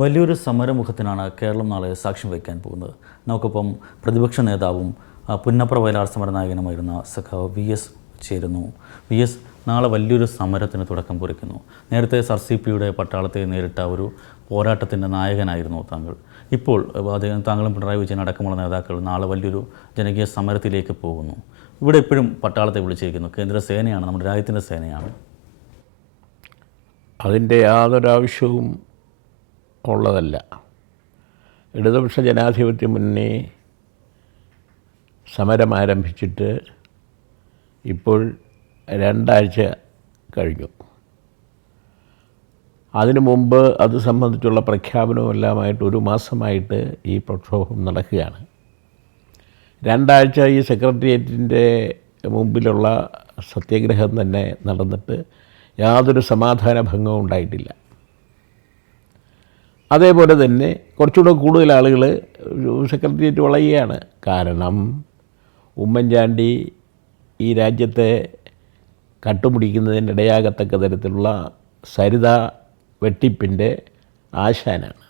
വലിയൊരു സമരമുഖത്തിനാണ് കേരളം നാളെ സാക്ഷ്യം വഹിക്കാൻ പോകുന്നത്. നമുക്കൊപ്പം പ്രതിപക്ഷ നേതാവും പുന്നപ്ര വയലാർ സമരനായകനുമായിരുന്ന സഖാവ് വി.എസ്. ചേരുന്നു. വി.എസ്., നാളെ വലിയൊരു സമരത്തിന് തുടക്കം കുറിക്കുന്നു. നേരത്തെ SRCPയുടെ പട്ടാളത്തെ നേരിട്ട ഒരു പോരാട്ടത്തിൻ്റെ നായകനായിരുന്നു താങ്കൾ. ഇപ്പോൾ താങ്കളും പിണറായി വിജയൻ അടക്കമുള്ള നേതാക്കൾ നാളെ വലിയൊരു ജനകീയ സമരത്തിലേക്ക് പോകുന്നു. ഇവിടെ എപ്പോഴും പട്ടാളത്തെ വിളിച്ചിരിക്കുന്നു. കേന്ദ്ര സേനയാണ്, നമ്മുടെ രാജ്യത്തിൻ്റെ സേനയാണ്. അതിൻ്റെ യാതൊരാവശ്യവും ഉള്ളതല്ല. ഇടതുപക്ഷ ജനാധിപത്യ മുന്നണി സമരം ആരംഭിച്ചിട്ട് ഇപ്പോൾ 2 ആഴ്ച കഴിഞ്ഞു. അതിനു മുമ്പ് അത് സംബന്ധിച്ചുള്ള പ്രഖ്യാപനവുമെല്ലാമായിട്ട് 1 മാസമായിട്ട് ഈ പ്രക്ഷോഭം നടക്കുകയാണ്. 2 ആഴ്ച ഈ സെക്രട്ടേറിയറ്റിൻ്റെ മുമ്പിലുള്ള സത്യാഗ്രഹം തന്നെ നടന്നിട്ട് യാതൊരു സമാധാന ഭംഗവും ഉണ്ടായിട്ടില്ല. അതേപോലെ തന്നെ കുറച്ചുകൂടെ കൂടുതൽ ആളുകൾ സെക്രട്ടേറിയറ്റ് വളയുകയാണ്. കാരണം ഉമ്മൻചാണ്ടി ഈ രാജ്യത്തെ കട്ടുപിടിക്കുന്നതിനിടയാകത്തക്ക തരത്തിലുള്ള സരിത വെട്ടിപ്പിൻ്റെ ആശാനാണ്.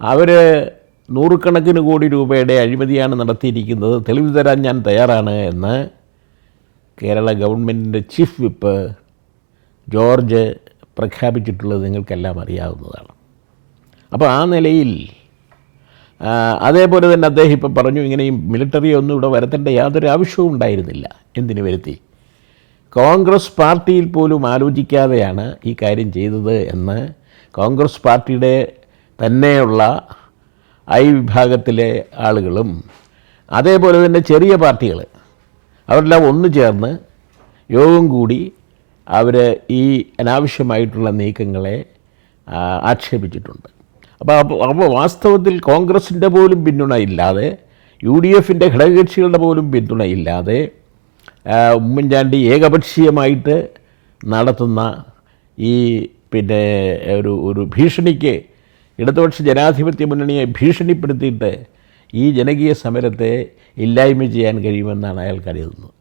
അവർ 100 കണക്കിന് കോടി രൂപയുടെ അഴിമതിയാണ് നടത്തിയിരിക്കുന്നത്, തെളിവ് തരാൻ ഞാൻ തയ്യാറാണ് എന്ന് കേരള ഗവൺമെൻറ്റിൻ്റെ ചീഫ് വിപ്പ് ജോർജ് പ്രഖ്യാപിച്ചിട്ടുള്ളത് നിങ്ങൾക്കെല്ലാം അറിയാവുന്നതാണ്. അപ്പോൾ ആ നിലയിൽ അതേപോലെ തന്നെ അദ്ദേഹം ഇപ്പോൾ പറഞ്ഞു, ഇങ്ങനെ ഈ മിലിറ്ററി ഒന്നും ഇവിടെ വരുത്തേണ്ട യാതൊരു ആവശ്യവും ഉണ്ടായിരുന്നില്ല. എന്തിനു വരുത്തി? കോൺഗ്രസ് പാർട്ടിയിൽ പോലും ആലോചിക്കാതെയാണ് ഈ കാര്യം ചെയ്തത് എന്ന് കോൺഗ്രസ് പാർട്ടിയുടെ തന്നെയുള്ള വിഭാഗത്തിലെ ആളുകളും അതേപോലെ തന്നെ ചെറിയ പാർട്ടികൾ അവരെല്ലാം ഒന്നു ചേർന്ന് യോഗം കൂടി അവർ ഈ അനാവശ്യമായിട്ടുള്ള നീക്കങ്ങളെ ആക്ഷേപിച്ചിട്ടുണ്ട്. അപ്പോൾ വാസ്തവത്തിൽ കോൺഗ്രസിൻ്റെ പോലും പിന്തുണയില്ലാതെ, UDFൻ്റെ ഘടകകക്ഷികളുടെ പോലും പിന്തുണയില്ലാതെ ഉമ്മൻചാണ്ടി ഏകപക്ഷീയമായിട്ട് നടത്തുന്ന ഈ ഒരു ഭീഷണിക്ക് ഇടതുപക്ഷ ജനാധിപത്യ മുന്നണിയെ ഭീഷണിപ്പെടുത്തിയിട്ട് ഈ ജനകീയ സമരത്തെ ഇല്ലായ്മ ചെയ്യാൻ കഴിയുമെന്നാണ് അയാൾ കരുതുന്നത്.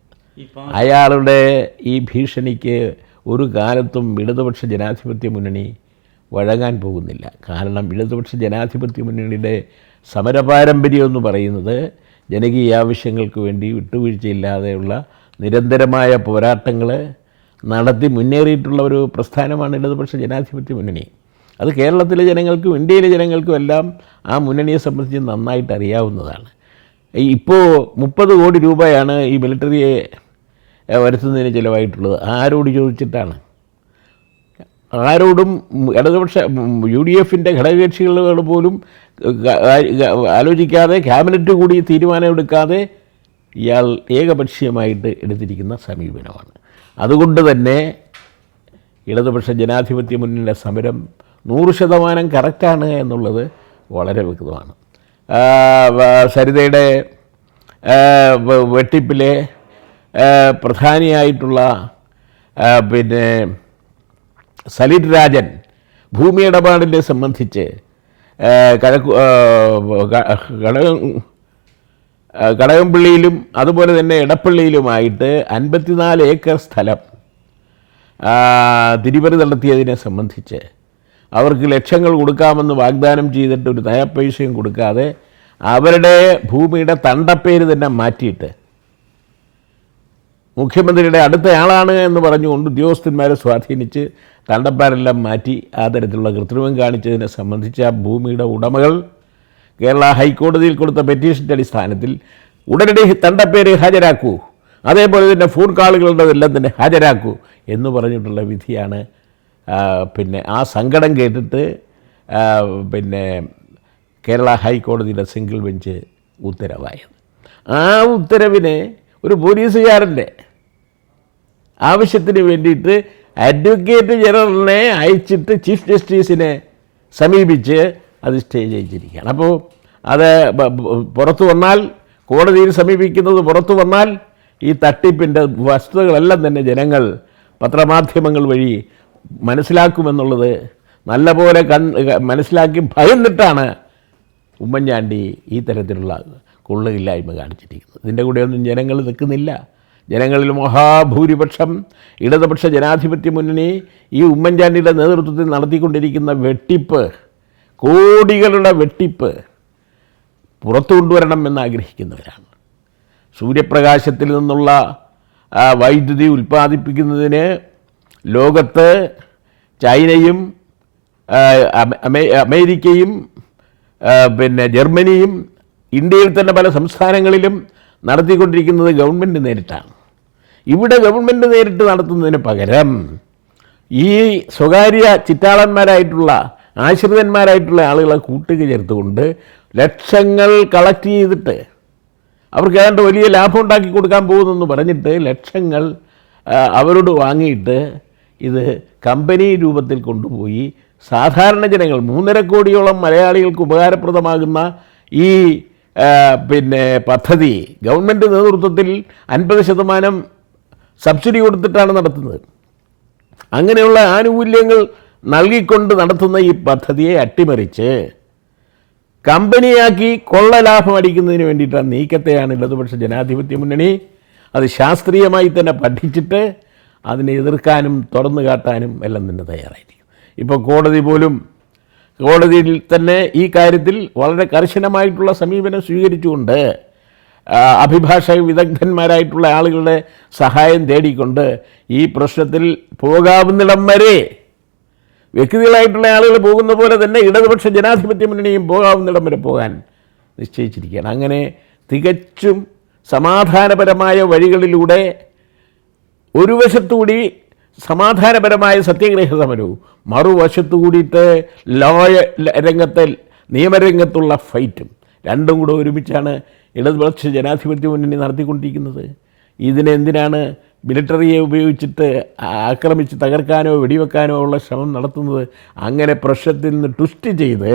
അയാളുടെ ഈ ഭീഷണിക്ക് ഒരു കാലത്തും ഇടതുപക്ഷ ജനാധിപത്യ മുന്നണി വഴങ്ങാൻ പോകുന്നില്ല. കാരണം ഇടതുപക്ഷ ജനാധിപത്യ മുന്നണിയുടെ സമരപാരമ്പര്യം എന്ന് പറയുന്നത് ജനകീയ ആവശ്യങ്ങൾക്ക് വേണ്ടി വിട്ടുവീഴ്ചയില്ലാതെയുള്ള നിരന്തരമായ പോരാട്ടങ്ങൾ നടത്തി മുന്നേറിയിട്ടുള്ള ഒരു പ്രസ്ഥാനമാണ് ഇടതുപക്ഷ ജനാധിപത്യ മുന്നണി. അത് കേരളത്തിലെ ജനങ്ങൾക്കും ഇന്ത്യയിലെ ജനങ്ങൾക്കും എല്ലാം ആ മുന്നണിയെ സംബന്ധിച്ച് നന്നായിട്ട് അറിയാവുന്നതാണ്. ഇപ്പോൾ 30 കോടി രൂപയാണ് ഈ മിലിറ്ററിയെ വരുത്തുന്നതിന് ചിലവായിട്ടുള്ളത്. ആരോട് ചോദിച്ചിട്ടാണ്? ആരോടും ഇടതുപക്ഷ UDFൻ്റെ ഘടകകക്ഷികൾ പോലും ആലോചിക്കാതെ, ക്യാബിനറ്റ് കൂടി തീരുമാനമെടുക്കാതെ ഇയാൾ ഏകപക്ഷീയമായിട്ട് എടുത്തിരിക്കുന്ന സമീപനമാണ്. അതുകൊണ്ട് തന്നെ ഇടതുപക്ഷ ജനാധിപത്യ മുന്നണിയുടെ സമരം 100% കറക്റ്റാണ് എന്നുള്ളത് വളരെ വ്യക്തമാണ്. സരിതയുടെ വെട്ടിപ്പിലെ പ്രധാനിയായിട്ടുള്ള സലിറ്റ് രാജൻ ഭൂമി ഇടപാടിനെ സംബന്ധിച്ച് കടകംപള്ളിയിലും അതുപോലെ തന്നെ എടപ്പള്ളിയിലുമായിട്ട് 54 ഏക്കർ സ്ഥലം തിരിമറി നടത്തിയതിനെ സംബന്ധിച്ച് അവർക്ക് ലക്ഷങ്ങൾ കൊടുക്കാമെന്ന് വാഗ്ദാനം ചെയ്തിട്ട് ഒരു നയപൈസയും കൊടുക്കാതെ അവരുടെ ഭൂമിയുടെ തണ്ടപ്പേര് തന്നെ മാറ്റിയിട്ട് മുഖ്യമന്ത്രിയുടെ അടുത്തയാളാണ് എന്ന് പറഞ്ഞുകൊണ്ട് ഉദ്യോഗസ്ഥന്മാരെ സ്വാധീനിച്ച് തണ്ടപ്പാരെല്ലാം മാറ്റി ആ തരത്തിലുള്ള കൃത്രിമം കാണിച്ചതിനെ സംബന്ധിച്ച് ആ ഭൂമിയുടെ ഉടമകൾ കേരള ഹൈക്കോടതിയിൽ കൊടുത്ത പെറ്റീഷൻ്റെ അടിസ്ഥാനത്തിൽ ഉടനടി തണ്ടപ്പേര് ഹാജരാക്കൂ, അതേപോലെ തന്നെ ഫോൺ കാളുകളുടെ എല്ലാം തന്നെ ഹാജരാക്കൂ എന്ന് പറഞ്ഞിട്ടുള്ള വിധിയാണ് ആ സങ്കടം കേട്ടിട്ട് കേരള ഹൈക്കോടതിയുടെ സിംഗിൾ ബെഞ്ച് ഉത്തരവായത്. ആ ഉത്തരവിനെ ഒരു പോലീസുകാരൻ്റെ ആവശ്യത്തിന് വേണ്ടിയിട്ട് അഡ്വക്കേറ്റ് ജനറലിനെ അയച്ചിട്ട് ചീഫ് ജസ്റ്റിസിനെ സമീപിച്ച് അത് സ്റ്റേ ചെയ്യിച്ചിരിക്കുകയാണ്. അപ്പോൾ അത് പുറത്തു വന്നാൽ, കോടതിയിൽ സമീപിക്കുന്നത് പുറത്തു വന്നാൽ ഈ തട്ടിപ്പിൻ്റെ വസ്തുതകളെല്ലാം തന്നെ ജനങ്ങൾ പത്രമാധ്യമങ്ങൾ വഴി മനസ്സിലാക്കുമെന്നുള്ളത് നല്ലപോലെ മനസ്സിലാക്കി ഭയന്നിട്ടാണ് ഉമ്മൻചാണ്ടി ഈ തരത്തിലുള്ള കൊള്ളുകില്ലായ്മ കാണിച്ചിരിക്കുന്നത്. ഇതിൻ്റെ കൂടെയൊന്നും ജനങ്ങൾ നിൽക്കുന്നില്ല. ജനങ്ങളിൽ മഹാഭൂരിപക്ഷം ഇടതുപക്ഷ ജനാധിപത്യ മുന്നണി ഈ ഉമ്മൻചാണ്ടിയുടെ നേതൃത്വത്തിൽ നടത്തിക്കൊണ്ടിരിക്കുന്ന വെട്ടിപ്പ്, കോടികളുടെ വെട്ടിപ്പ് പുറത്തു കൊണ്ടുവരണം എന്നാഗ്രഹിക്കുന്നവരാണ്. സൂര്യപ്രകാശത്തിൽ നിന്നുള്ള വൈദ്യുതി ഉൽപ്പാദിപ്പിക്കുന്നതിന് ലോകത്ത് ചൈനയും അമേരിക്കയും ജർമ്മനിയും ഇന്ത്യയിൽ തന്നെ പല സംസ്ഥാനങ്ങളിലും നടത്തിക്കൊണ്ടിരിക്കുന്നത് ഗവൺമെൻറ് നേരിട്ടാണ്. ഇവിടെ ഗവൺമെൻറ് നേരിട്ട് നടത്തുന്നതിന് പകരം ഈ സ്വകാര്യ ചിറ്റാളന്മാരായിട്ടുള്ള ആശ്രിതന്മാരായിട്ടുള്ള ആളുകളെ കൂട്ടുക ചേർത്തുകൊണ്ട് ലക്ഷങ്ങൾ കളക്ട് ചെയ്തിട്ട് അവർക്ക് ഏതാണ്ട് വലിയ ലാഭം ഉണ്ടാക്കി കൊടുക്കാൻ പോകുന്നെന്ന് പറഞ്ഞിട്ട് ലക്ഷങ്ങൾ അവരോട് വാങ്ങിയിട്ട് ഇത് കമ്പനി രൂപത്തിൽ കൊണ്ടുപോയി സാധാരണ ജനങ്ങൾ 3.5 കോടിയോളം മലയാളികൾക്ക് ഉപകാരപ്രദമാകുന്ന ഈ പദ്ധതി ഗവൺമെൻറ് നേതൃത്വത്തിൽ 50% സബ്സിഡി കൊടുത്തിട്ടാണ് നടത്തുന്നത്. അങ്ങനെയുള്ള ആനുകൂല്യങ്ങൾ നൽകിക്കൊണ്ട് നടത്തുന്ന ഈ പദ്ധതിയെ അട്ടിമറിച്ച് കമ്പനിയാക്കി കൊള്ള ലാഭം അടിക്കുന്നതിന് വേണ്ടിയിട്ടുള്ള നീക്കത്തെയാണ് ഇടതുപക്ഷ ജനാധിപത്യ മുന്നണി അത് ശാസ്ത്രീയമായി തന്നെ പഠിച്ചിട്ട് അതിനെ എതിർക്കാനും തുറന്നു കാട്ടാനും എല്ലാം തന്നെ തയ്യാറായിരിക്കും. ഇപ്പോൾ കോടതിയിൽ തന്നെ ഈ കാര്യത്തിൽ വളരെ കർശനമായിട്ടുള്ള സമീപനം സ്വീകരിച്ചുകൊണ്ട് അഭിഭാഷക വിദഗ്ധന്മാരായിട്ടുള്ള ആളുകളുടെ സഹായം തേടിക്കൊണ്ട് ഈ പ്രശ്നത്തിൽ പോകാവുന്നിടം വരെ വ്യക്തികളായിട്ടുള്ള ആളുകൾ പോകുന്ന പോലെ തന്നെ ഇടതുപക്ഷ ജനാധിപത്യ മുന്നണിയും പോകാവുന്നിടം വരെ പോകാൻ നിശ്ചയിച്ചിരിക്കുകയാണ്. അങ്ങനെ തികച്ചും സമാധാനപരമായ വഴികളിലൂടെ ഒരു വശത്തുകൂടി സമാധാനപരമായ സത്യാഗ്രഹ സമരവും മറുവശത്തു കൂടിയിട്ട് നിയമരംഗത്തുള്ള ഫൈറ്റും രണ്ടും കൂടെ ഒരുമിച്ചാണ് ഇടതുപക്ഷ ജനാധിപത്യ മുന്നണി നടത്തിക്കൊണ്ടിരിക്കുന്നത്. ഇതിനെന്തിനാണ് മിലിറ്ററിയെ ഉപയോഗിച്ചിട്ട് ആക്രമിച്ച് തകർക്കാനോ വെടിവെക്കാനോ ഉള്ള ശ്രമം നടത്തുന്നത്? അങ്ങനെ പ്രശ്നത്തിൽ നിന്ന് ട്വിസ്റ്റ് ചെയ്ത്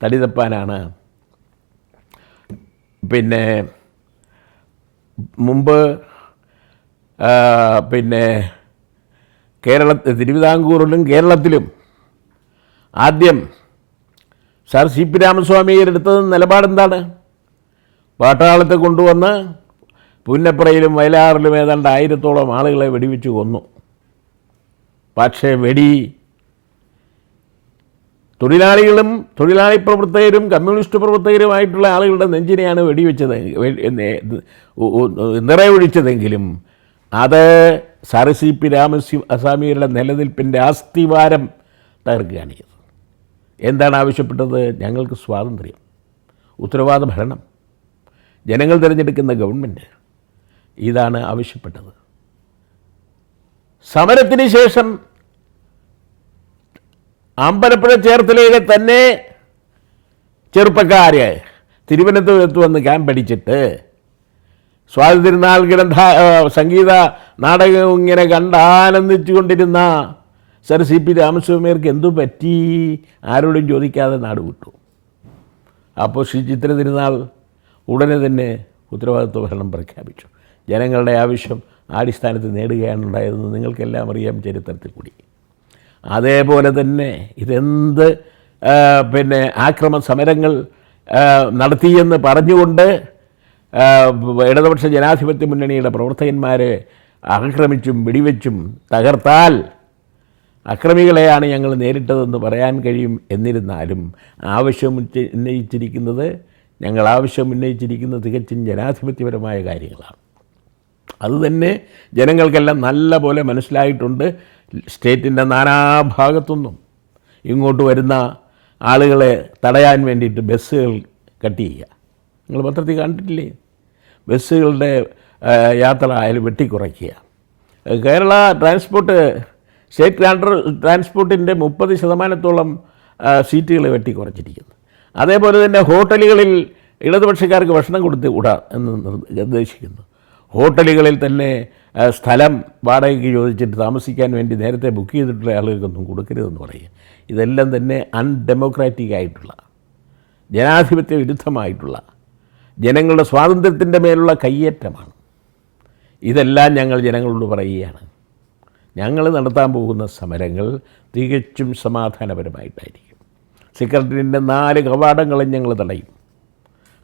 തടി തപ്പാനാണ്. മുമ്പ് തിരുവിതാംകൂറിലും കേരളത്തിലും ആദ്യം സാർ സി പി രാമസ്വാമിയർ എടുത്തത് നിലപാടെന്താണ്? പാട്ടാളത്തെ കൊണ്ടുവന്ന് പുന്നപ്രയിലും വയലാറിലും ഏതാണ്ട് 1000-ഓളം ആളുകളെ വെടിവെച്ച് കൊന്നു. പക്ഷേ തൊഴിലാളികളും തൊഴിലാളി പ്രവർത്തകരും കമ്മ്യൂണിസ്റ്റ് പ്രവർത്തകരുമായിട്ടുള്ള ആളുകളുടെ നെഞ്ചിനെയാണ് വെടിവെച്ചത് നിറയൊഴിച്ചതെങ്കിലും അത് സാർ സി പി രാമസ്വാമിയുടെ നിലനിൽപ്പിൻ്റെ അസ്ഥിവാരം തകർക്കുകയാണ് ചെയ്തത്. എന്താണ് ആവശ്യപ്പെട്ടത്? ഞങ്ങൾക്ക് സ്വാതന്ത്ര്യം, ഉത്തരവാദ ഭരണം, ജനങ്ങൾ തിരഞ്ഞെടുക്കുന്ന ഗവൺമെൻറ്, ഇതാണ് ആവശ്യപ്പെട്ടത്. സമരത്തിന് ശേഷം അമ്പലപ്പുഴ ചേർത്തലയിലെ തന്നെ ചെറുപ്പക്കാരെ തിരുവനന്തപുരത്ത് വന്ന് ക്യാമ്പ് അടിച്ചിട്ട് സ്വാതന്ത്ര്യനാൾ സംഗീത നാടകം ഇങ്ങനെ കണ്ടാനന്ദിച്ചു കൊണ്ടിരുന്ന സർ സി പി രാമസ്വാമിയർക്ക് എന്തു പറ്റി? ആരോടും ചോദിക്കാതെ നാട് വിട്ടു. അപ്പോൾ ശ്രീ ചിത്ര തിരുനാൾ ഉടനെ തന്നെ ഉത്തരവാദിത്വ ഭരണം പ്രഖ്യാപിച്ചു. ജനങ്ങളുടെ ആവശ്യം അടിസ്ഥാനത്തിൽ നേടുകയാണ് ഉണ്ടായതെന്ന് നിങ്ങൾക്കെല്ലാം അറിയാം ചരിത്രത്തിൽ കൂടി. അതേപോലെ തന്നെ ഇതെന്ത് ആക്രമ സമരങ്ങൾ നടത്തിയെന്ന് പറഞ്ഞുകൊണ്ട് ഇടതുപക്ഷ ജനാധിപത്യ മുന്നണിയുടെ പ്രവർത്തകന്മാരെ ആക്രമിച്ചും വെടിവെച്ചും തകർത്താൽ അക്രമികളെയാണ് ഞങ്ങൾ നേരിട്ടതെന്ന് പറയാൻ കഴിയും. എന്നിരുന്നാലും ഞങ്ങൾ ആവശ്യം ഉന്നയിച്ചിരിക്കുന്നത് തികച്ചും ജനാധിപത്യപരമായ കാര്യങ്ങളാണ്. അതുതന്നെ ജനങ്ങൾക്കെല്ലാം നല്ല പോലെ മനസ്സിലായിട്ടുണ്ട്. സ്റ്റേറ്റിൻ്റെ നാനാഭാഗത്തുനിന്നും ഇങ്ങോട്ട് വരുന്ന ആളുകളെ തടയാൻ വേണ്ടിയിട്ട് ബസ്സുകൾ കട്ട് ചെയ്യുക. നിങ്ങൾ പത്രത്തിൽ കണ്ടിട്ടില്ലേ? ബസ്സുകളുടെ യാത്ര വെട്ടിക്കുറയ്ക്കുക. കേരള സ്റ്റേറ്റ് ട്രാൻസ്പോർട്ടിൻ്റെ 30% സീറ്റുകൾ വെട്ടിക്കുറച്ചിരിക്കുന്നു. അതേപോലെ തന്നെ ഹോട്ടലുകളിൽ ഇടതുപക്ഷക്കാർക്ക് ഭക്ഷണം കൊടുത്തുകൂടാ എന്ന് നിർദ്ദേശിക്കുന്നു. ഹോട്ടലുകളിൽ തന്നെ സ്ഥലം വാടകയ്ക്ക് ചോദിച്ചിട്ട് താമസിക്കാൻ വേണ്ടി നേരത്തെ ബുക്ക് ചെയ്തിട്ടുള്ള ആളുകൾക്കൊന്നും കൊടുക്കരുതെന്ന് പറയുക. ഇതെല്ലാം തന്നെ അൺഡെമോക്രാറ്റിക് ആയിട്ടുള്ള, ജനാധിപത്യ വിരുദ്ധമായിട്ടുള്ള, ജനങ്ങളുടെ സ്വാതന്ത്ര്യത്തിൻ്റെ മേലുള്ള കയ്യേറ്റമാണ്. ഇതെല്ലാം ഞങ്ങൾ ജനങ്ങളോട് പറയുകയാണ്. ഞങ്ങൾ നടത്താൻ പോകുന്ന സമരങ്ങൾ തികച്ചും സമാധാനപരമായിട്ടായിരിക്കും. സെക്രട്ടറിൻ്റെ 4 കവാടങ്ങളും ഞങ്ങൾ തടയും.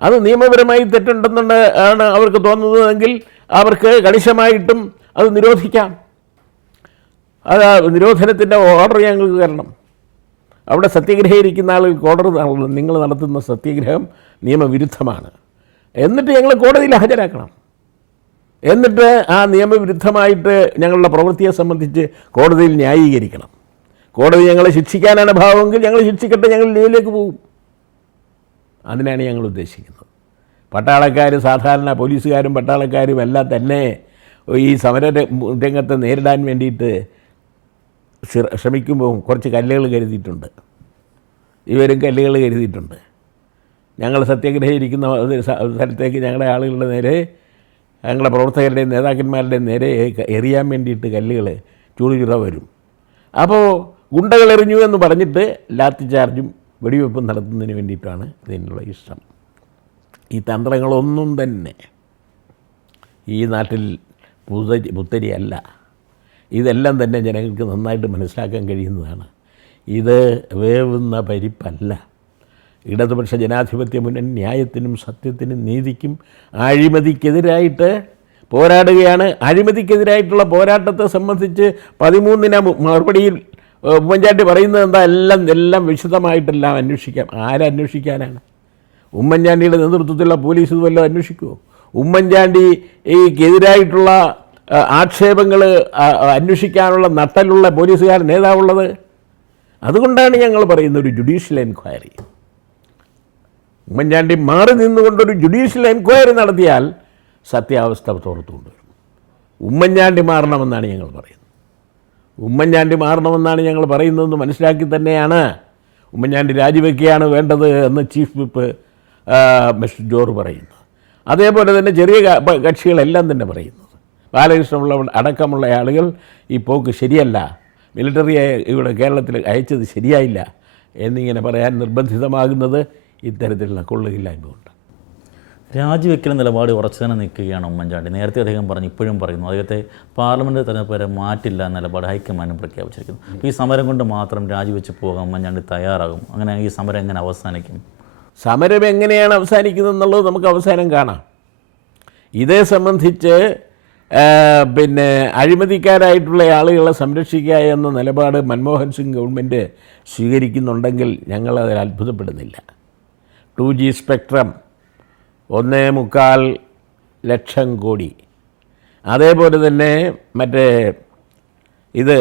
അത് നിയമപരമായി തെറ്റുണ്ടെന്നാണ് അവർക്ക് തോന്നുന്നതെങ്കിൽ അവർക്ക് കണിശമായിട്ടും അത് നിരോധിക്കാം. അത് നിരോധനത്തിൻ്റെ ഓർഡർ ഞങ്ങൾക്ക് തരണം. അവിടെ സത്യഗ്രഹിക്കുന്ന ആളുകൾക്ക് ഓർഡർ നിങ്ങൾ നടത്തുന്ന സത്യഗ്രഹം നിയമവിരുദ്ധമാണ്, എന്നിട്ട് ഞങ്ങൾ കോടതിയിൽ ഹാജരാക്കണം. എന്നിട്ട് ആ നിയമവിരുദ്ധമായിട്ട് ഞങ്ങളുടെ പ്രവൃത്തിയെ സംബന്ധിച്ച് കോടതിയിൽ ന്യായീകരിക്കണം. കോടതി ഞങ്ങളെ ശിക്ഷിക്കാനാണ് ഭാവമെങ്കിൽ ഞങ്ങൾ ശിക്ഷിക്കട്ടെ, ഞങ്ങൾ ജയിലിലേക്ക് പോകും. അതിനാണ് ഞങ്ങൾ ഉദ്ദേശിക്കുന്നത്. പട്ടാളക്കാർ, സാധാരണ പോലീസുകാരും പട്ടാളക്കാരും എല്ലാം തന്നെ ഈ സമര രംഗത്തെ നേരിടാൻ വേണ്ടിയിട്ട് ശ്രമിക്കുമ്പോൾ കുറച്ച് കല്ലുകൾ കരുതിയിട്ടുണ്ട്. ഇവരും കല്ലുകൾ കരുതിയിട്ടുണ്ട്. ഞങ്ങൾ സത്യാഗ്രഹിക്കുന്ന സ്ഥലത്തേക്ക് ഞങ്ങളുടെ ആളുകളുടെ നേരെ, ഞങ്ങളുടെ പ്രവർത്തകരുടെയും നേതാക്കന്മാരുടെയും നേരെ എറിയാൻ വേണ്ടിയിട്ട് കല്ലുകൾ ചൂടുചുറ വരും. അപ്പോൾ ഗുണ്ടകൾ എറിഞ്ഞു എന്ന് പറഞ്ഞിട്ട് ലാത്തി ചാർജും വെടിവെപ്പും നടത്തുന്നതിന് വേണ്ടിയിട്ടാണ് ഇതിനുള്ള ഇഷ്ടം. ഈ തന്ത്രങ്ങളൊന്നും തന്നെ ഈ നാട്ടിൽ പുത്തരിയല്ല. ഇതെല്ലാം തന്നെ ജനങ്ങൾക്ക് നന്നായിട്ട് മനസ്സിലാക്കാൻ കഴിയുന്നതാണ്. ഇത് വേവുന്ന പരിപ്പല്ല. ഇടതുപക്ഷ ജനാധിപത്യ മുന്നണി ന്യായത്തിനും സത്യത്തിനും നീതിക്കും അഴിമതിക്കെതിരായിട്ട് പോരാടുകയാണ്. അഴിമതിക്കെതിരായിട്ടുള്ള പോരാട്ടത്തെ സംബന്ധിച്ച് 13 മറുപടിയിൽ ഉമ്മൻചാണ്ടി പറയുന്നത് എന്താ? എല്ലാം വിശദമായിട്ടെല്ലാം അന്വേഷിക്കാം. ആരന്വേഷിക്കാനാണ്? ഉമ്മൻചാണ്ടിയുടെ നേതൃത്വത്തിലുള്ള പോലീസ് ഇതുവല്ലോ അന്വേഷിക്കുമോ? ഉമ്മൻചാണ്ടിക്കെതിരായിട്ടുള്ള ആക്ഷേപങ്ങൾ അന്വേഷിക്കാനുള്ള നട്ടലുള്ള പോലീസുകാരൻ നേതാവുള്ളത്. അതുകൊണ്ടാണ് ഞങ്ങൾ പറയുന്ന ഒരു ജുഡീഷ്യൽ എൻക്വയറി. ഉമ്മൻചാണ്ടി മാറി നിന്നുകൊണ്ടൊരു ജുഡീഷ്യൽ എൻക്വയറി നടത്തിയാൽ സത്യാവസ്ഥ പുറത്തു കൊണ്ടുവരും. ഉമ്മൻചാണ്ടി മാറണമെന്നാണ് ഞങ്ങൾ പറയുന്നത്. ഉമ്മൻചാണ്ടി മാറണമെന്നാണ് ഞങ്ങൾ പറയുന്നതെന്ന് മനസ്സിലാക്കി തന്നെയാണ് ഉമ്മൻചാണ്ടി രാജിവെക്കുകയാണ് വേണ്ടത് എന്ന് ചീഫ് വിപ്പ് മിസ്റ്റർ ജോർജ് പറയുന്നത്. അതേപോലെ തന്നെ ചെറിയ കക്ഷികളെല്ലാം തന്നെ പറയുന്നത്. ബാലകൃഷ്ണപിള്ള അടക്കമുള്ള ആളുകൾ ഈ പോക്ക് ശരിയല്ല, മിലിറ്ററിയെ ഇവിടെ കേരളത്തിൽ അയച്ചത് ശരിയായില്ല എന്നിങ്ങനെ പറയാൻ നിർബന്ധിതമാകുന്നത് ഇത്തരത്തിലുള്ള കൊള്ളുകില്ലായ്മ കൊണ്ട്. രാജിവെക്കൽ നിലപാട് ഉറച്ചു തന്നെ നിൽക്കുകയാണ് ഉമ്മൻചാണ്ടി. നേരത്തെ അദ്ദേഹം പറഞ്ഞു, ഇപ്പോഴും പറയുന്നു, അദ്ദേഹത്തെ പാർലമെൻറ്റ് തെരഞ്ഞെടുപ്പ് വരെ മാറ്റില്ല നിലപാട് ഹൈക്കമാൻഡും പ്രഖ്യാപിച്ചിരിക്കുന്നു. അപ്പോൾ ഈ സമരം കൊണ്ട് മാത്രം രാജിവെച്ച് പോകാൻ ഉമ്മൻചാണ്ടി തയ്യാറാകും? അങ്ങനെ ഈ സമരം എങ്ങനെ അവസാനിക്കും? സമരം എങ്ങനെയാണ് അവസാനിക്കുന്നത് എന്നുള്ളത് നമുക്ക് അവസാനം കാണാം. ഇതേ സംബന്ധിച്ച് അഴിമതിക്കാരായിട്ടുള്ള ആളുകളെ സംരക്ഷിക്കുക എന്ന നിലപാട് മൻമോഹൻ സിംഗ് ഗവൺമെൻറ് സ്വീകരിക്കുന്നുണ്ടെങ്കിൽ ഞങ്ങളതിൽ അത്ഭുതപ്പെടുന്നില്ല. 2G സ്പെക്ട്രം 1.25 ലക്ഷം കോടി, അതേപോലെ തന്നെ മറ്റേ ഇത്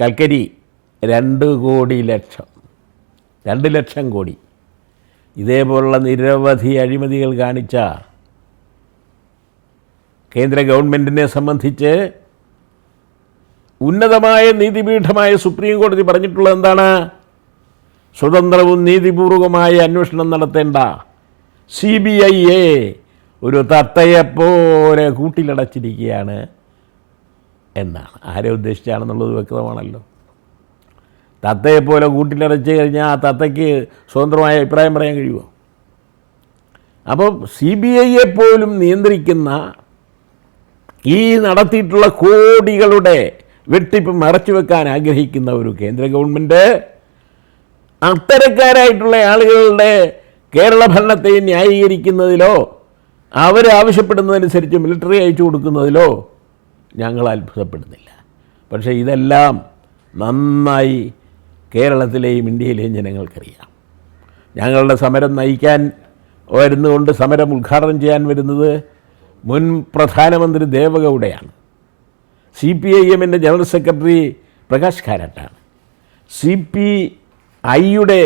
കൽക്കരി 2 ലക്ഷം കോടി, ഇതേപോലുള്ള നിരവധി അഴിമതികൾ കാണിച്ച കേന്ദ്ര ഗവൺമെൻറ്റിനെ സംബന്ധിച്ച് ഉന്നതമായ നീതിപീഠമായ സുപ്രീം കോടതി പറഞ്ഞിട്ടുള്ളത് എന്താണ്? സ്വതന്ത്രവും നീതിപൂർവകമായ അന്വേഷണം നടത്തേണ്ട CBIയെ ഒരു തത്തയെപ്പോലെ കൂട്ടിലടച്ചിരിക്കുകയാണ് എന്നാണ്. ആരെ ഉദ്ദേശിച്ചാണെന്നുള്ളത് വ്യക്തമാണല്ലോ. തത്തയെപ്പോലെ കൂട്ടിലടച്ച് കഴിഞ്ഞാൽ ആ തത്തയ്ക്ക് സ്വതന്ത്രമായ അഭിപ്രായം പറയാൻ കഴിയുമോ? അപ്പോൾ CBIയെ പോലും നിയന്ത്രിക്കുന്ന ഈ നടത്തിയിട്ടുള്ള കോടികളുടെ വെട്ടിപ്പ് മറച്ചു വെക്കാൻ ആഗ്രഹിക്കുന്ന ഒരു കേന്ദ്ര ഗവൺമെൻറ് അത്തരക്കാരായിട്ടുള്ള ആളുകളുടെ കേരള ഭരണത്തെ ന്യായീകരിക്കുന്നതിലോ അവരാവശ്യപ്പെടുന്നതനുസരിച്ച് മിലിറ്ററി അയച്ചു കൊടുക്കുന്നതിലോ ഞങ്ങൾ അത്ഭുതപ്പെടുന്നില്ല. പക്ഷേ ഇതെല്ലാം നന്നായി കേരളത്തിലെയും ഇന്ത്യയിലെയും ജനങ്ങൾക്കറിയാം. ഞങ്ങളുടെ സമരം നയിക്കാൻ വരുന്നതുകൊണ്ട് സമരം ഉദ്ഘാടനം ചെയ്യാൻ വരുന്നത് മുൻ പ്രധാനമന്ത്രി ദേവഗൗഡയാണ്. CPIMൻ്റെ ജനറൽ സെക്രട്ടറി പ്രകാശ് കാരാട്ടാണ്. CPIയുടെ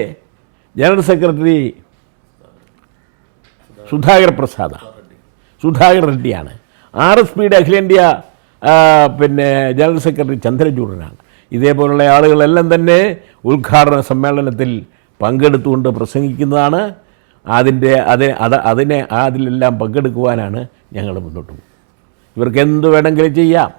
ജനറൽ സെക്രട്ടറി സുധാകർ റെഡ്ഡിയാണ്. RSPയുടെ അഖിലേന്ത്യാ ജനറൽ സെക്രട്ടറി ചന്ദ്രചൂഡനാണ്. ഇതേപോലുള്ള ആളുകളെല്ലാം തന്നെ ഉദ്ഘാടന സമ്മേളനത്തിൽ പങ്കെടുത്തുകൊണ്ട് പ്രസംഗിക്കുന്നതാണ്. അതിലെല്ലാം പങ്കെടുക്കുവാനാണ് ഞങ്ങൾ മുന്നോട്ട് പോകുന്നത്. ഇവർക്ക് എന്ത് വേണമെങ്കിലും ചെയ്യാം.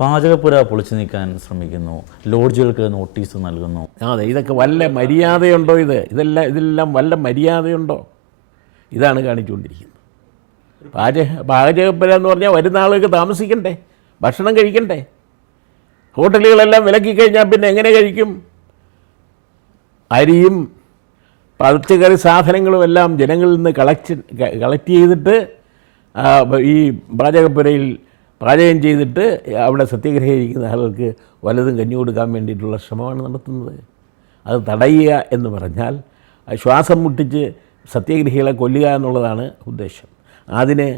പാചകപ്പുര പൊളിച്ചു നീക്കാൻ ശ്രമിക്കുന്നു, ലോഡ്ജുകൾക്ക് നോട്ടീസ് നൽകുന്നു. അതെ, ഇതൊക്കെ വല്ല മര്യാദയുണ്ടോ? ഇതെല്ലാം വല്ല മര്യാദയുണ്ടോ? ഇതാണ് കാണിച്ചുകൊണ്ടിരിക്കുന്നത്. പാചകപ്പുര എന്ന് പറഞ്ഞാൽ വരുന്ന ആളുകൾക്ക് താമസിക്കണ്ടേ, ഭക്ഷണം കഴിക്കണ്ടേ? ഹോട്ടലുകളെല്ലാം വിലക്കി കഴിഞ്ഞാൽ പിന്നെ എങ്ങനെ കഴിക്കും? അരിയും പച്ചക്കറി സാധനങ്ങളും എല്ലാം ജനങ്ങളിൽ നിന്ന് കളക്ട് ചെയ്തിട്ട് ഈ പാചകപ്പുരയിൽ പാചകം ചെയ്തിട്ട് അവിടെ സത്യഗ്രഹിക്കുന്ന ആളുകൾക്ക് വല്ലതും കഞ്ഞി കൊടുക്കാൻ വേണ്ടിയിട്ടുള്ള ശ്രമമാണ് നടത്തുന്നത്. അത് തടയുക എന്ന് പറഞ്ഞാൽ ശ്വാസം മുട്ടിച്ച് സത്യഗ്രഹികളെ കൊല്ലുക എന്നുള്ളതാണ് ഉദ്ദേശം. അതിന്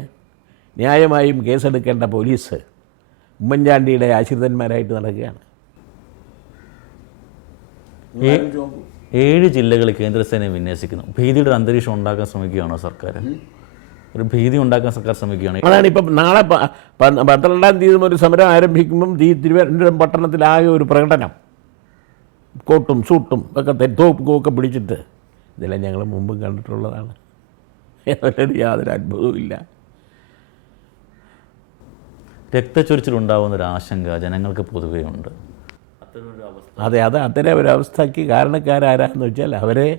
ന്യായമായും കേസെടുക്കേണ്ട പോലീസ് ഉമ്മൻചാണ്ടിയുടെ ആശ്രിതന്മാരായിട്ട് നടക്കുകയാണ്. 7 ജില്ലകളിൽ കേന്ദ്രസേനയെ വിന്യസിക്കുന്നു. ഭീതിയുടെ അന്തരീക്ഷം ഉണ്ടാക്കാൻ ശ്രമിക്കുകയാണോ സർക്കാർ? ഒരു ഭീതി ഉണ്ടാക്കാൻ സർക്കാർ ശ്രമിക്കുകയാണ്. അതാണ് ഇപ്പം നാളെ 12-ാം തീയതി ഒരു സമരം ആരംഭിക്കുമ്പം തിരുവനന്തപുരം പട്ടണത്തിലാകെ ഒരു പ്രകടനം, കോട്ടും സൂട്ടും ഒക്കെ തോപ്പൊക്കെ പിടിച്ചിട്ട്. ഇതെല്ലാം ഞങ്ങൾ മുമ്പും കണ്ടിട്ടുള്ളതാണ്. യാതൊരു അത്ഭുതവുമില്ല. രക്തച്ചൊരിച്ചിലുണ്ടാകുന്നൊരു ആശങ്ക ജനങ്ങൾക്ക് പൊതുവേ ഉണ്ട്. അതെ, അത്തരം ഒരവസ്ഥയ്ക്ക് കാരണക്കാരാരാന്ന് വെച്ചാൽ അവരെ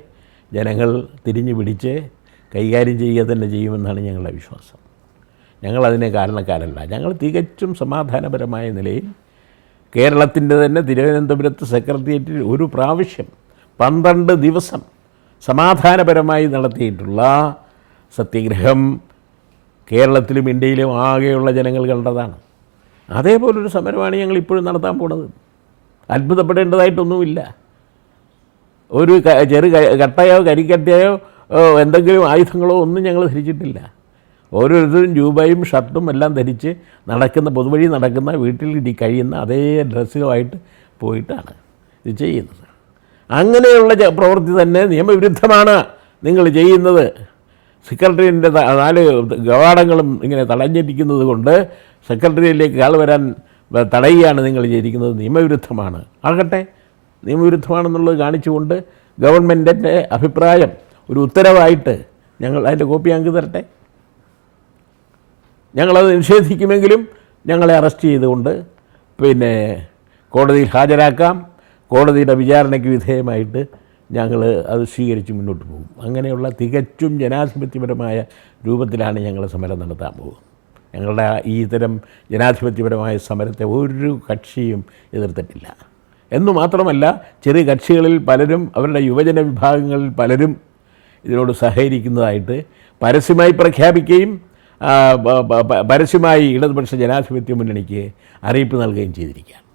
ജനങ്ങൾ തിരിഞ്ഞു പിടിച്ച് കൈകാര്യം ചെയ്യുക തന്നെ ചെയ്യുമെന്നാണ് ഞങ്ങളുടെ വിശ്വാസം. ഞങ്ങളതിനെ കാരണക്കാരല്ല. ഞങ്ങൾ തികച്ചും സമാധാനപരമായ നിലയിൽ കേരളത്തിൻ്റെ തന്നെ തിരുവനന്തപുരത്ത് സെക്രട്ടേറിയറ്റിൽ ഒരു പ്രാവശ്യം 12 ദിവസം സമാധാനപരമായി നടത്തിയിട്ടുള്ള സത്യഗ്രഹം കേരളത്തിലും ഇന്ത്യയിലും ആകെയുള്ള ജനങ്ങൾ കണ്ടതാണ്. അതേപോലൊരു സമരമാണ് ഞങ്ങൾ ഇപ്പോഴും നടത്താൻ പോണത്. അത്ഭുതപ്പെടേണ്ടതായിട്ടൊന്നുമില്ല. ഒരു കട്ടയോ കരിക്കട്ടയോ എന്തെങ്കിലും ആയുധങ്ങളോ ഒന്നും ഞങ്ങൾ ധരിച്ചിട്ടില്ല. ഓരോരുത്തരും ജൂബയും ഷർട്ടും എല്ലാം ധരിച്ച് നടക്കുന്ന, പൊതുവഴി നടക്കുന്ന, വീട്ടിൽ കഴിയുന്ന അതേ ഡ്രസ്സിലുമായിട്ട് പോയിട്ടാണ് ഇത് ചെയ്യുന്നത്. അങ്ങനെയുള്ള പ്രവൃത്തി തന്നെ നിയമവിരുദ്ധമാണ് നിങ്ങൾ ചെയ്യുന്നത്. സെക്രട്ടേറിയറ്റിൻ്റെ 4 കവാടങ്ങളും ഇങ്ങനെ തടഞ്ഞിരിക്കുന്നത് കൊണ്ട് സെക്രട്ടേറിയറ്റിലേക്ക് ആൾ വരാൻ തടയുകയാണ് നിങ്ങൾ ചെയ്തിരിക്കുന്നത്. നിയമവിരുദ്ധമാണ്. ആകട്ടെ, നിയമവിരുദ്ധമാണെന്നുള്ളത് കാണിച്ചുകൊണ്ട് ഗവൺമെൻറ്റിൻ്റെ അഭിപ്രായം ഒരു ഉത്തരവായിട്ട് ഞങ്ങൾ അതിൻ്റെ കോപ്പി ഞങ്ങൾക്ക് തരട്ടെ. ഞങ്ങളത് നിഷേധിക്കുമെങ്കിലും ഞങ്ങളെ അറസ്റ്റ് ചെയ്തുകൊണ്ട് കോടതിയിൽ ഹാജരാക്കാം. കോടതിയുടെ വിചാരണയ്ക്ക് വിധേയമായിട്ട് ഞങ്ങൾ അത് സ്വീകരിച്ച് മുന്നോട്ട് പോകും. അങ്ങനെയുള്ള തികച്ചും ജനാധിപത്യപരമായ രൂപത്തിലാണ് ഞങ്ങൾ സമരം നടത്താൻ പോകുന്നത്. ഞങ്ങളുടെ ഈ ഇത്തരം ജനാധിപത്യപരമായ സമരത്തെ ഒരു കക്ഷിയും എതിർത്തിട്ടില്ല. എന്നു മാത്രമല്ല, ചെറിയ കക്ഷികളിൽ പലരും, അവരുടെ യുവജന വിഭാഗങ്ങളിൽ പലരും ഇതിനോട് സഹകരിക്കുന്നതായിട്ട് പരസ്യമായി പ്രഖ്യാപിക്കുകയും പരസ്യമായി ഇടതുപക്ഷ ജനാധിപത്യ മുന്നണിക്ക് അറിയിപ്പ് നൽകുകയും ചെയ്തിരിക്കുകയാണ്.